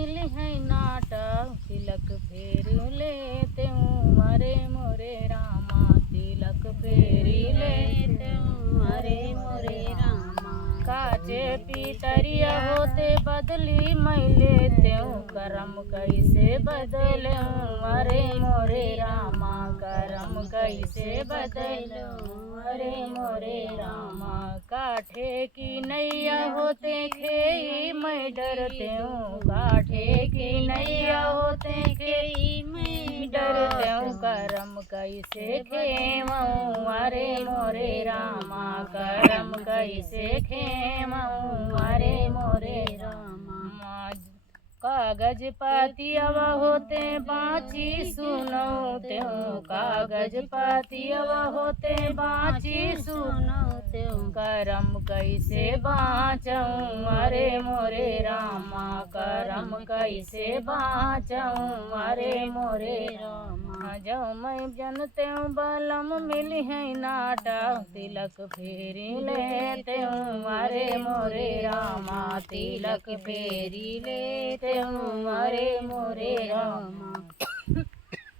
मिली है नाटक तिलक फेर लेते हूँ अरे मोरे रामा तिलक फेरी लेते हूँ अरे मोरे रामा। काचे पीतरिया होते बदली मैं लेते हूँ करम कैसे बदले हूँ अरे मोरे रामा करम कैसे बदले हूँ अरे मोरे रामा। काठे की नैया होते खेई मैं डरते हूँ काठे की नैया होते खेई मैं डरते हूँ करम कैसे खेमऊँ अरे मोरे रामा करम कैसे खेमऊँ अरे मोरे रामा। कागज पातियवा होते बाँची सुनौते हूँ कागज पातियवा होते बाँची सुनौते हूँ करम कैसे बाँचऊँ अरे मोरे रामा करम कैसे बाँचऊँ अरे मोरे रामा। जो मैं जनते हूँ बलम मिली है नाटा तिलक फेरी लेते हूँ अरे मोरे रामा तिलक फेरी लेते हूँ अरे मोरे रामा।